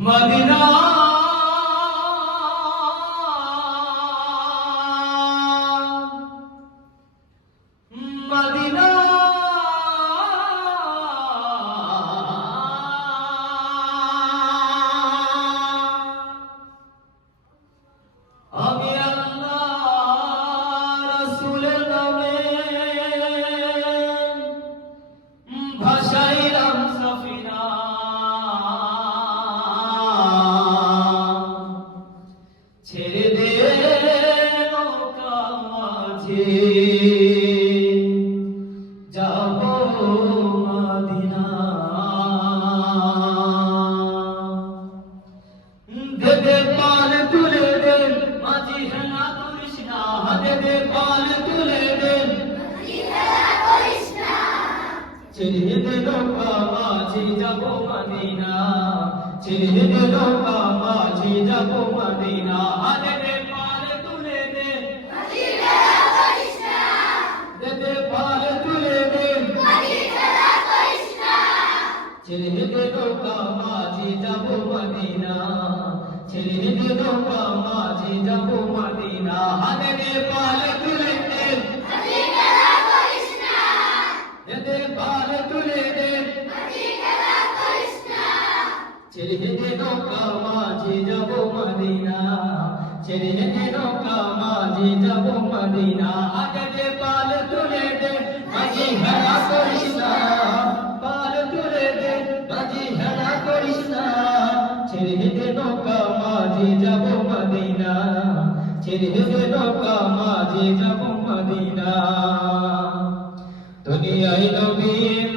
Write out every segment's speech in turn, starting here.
Medina ছেড়ে দে মাঝে। যাব মদিনা। পাল তুলে দে মাঝি হেনা করিস না। দে দে পাল তুলে দে। ছেড়ে দে নৌকা মাঝি যাব মদিনা। ছেড়ে নৌকা মাঝি যাব মদিনা দে দে পাল তুলে দে দে পাল তুলে দে ছেড়ে নৌকা মাঝি যাব মদিনা ছেড়ে নৌকা মাঝি যাব মদিনা। ছেড়ে দে নৌকা মাঝি যাব মদিনা। আগে পাল দুনিয়ায় নবী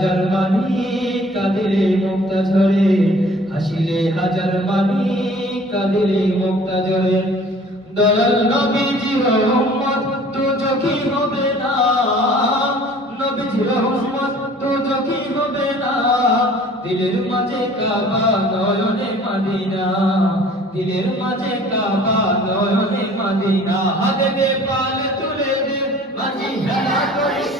হাজার মানি কাঁদিলে মুক্তা ঝরে? হাসিলে হাজার মানি কাঁদিলে মুক্তা ঝরে? দয়াল নবীজি রহমত তো চোখি হবে না। নবীজি রহমত তো চোখি হবে না। দিলের মাঝে কাবা নয়নে মাদিনা। দিলের মাঝে কাবা নয়নে মাদিনা। হাতে পাল তুলে দে, মাঝি হেলা করিস।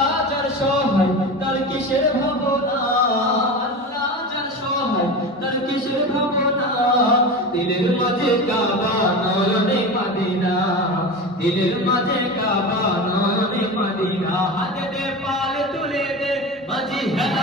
কিসের ভাবনা? আল্লাহ যার সহায়, তার কিসের ভাবনা? দিলের মাঝে কাবা, নয়নে মাদিনা। দিলের মাঝে কাবা, নয়নে মাদিনা। হাতে দে, পাল তুলে দে, মাঝি হেলা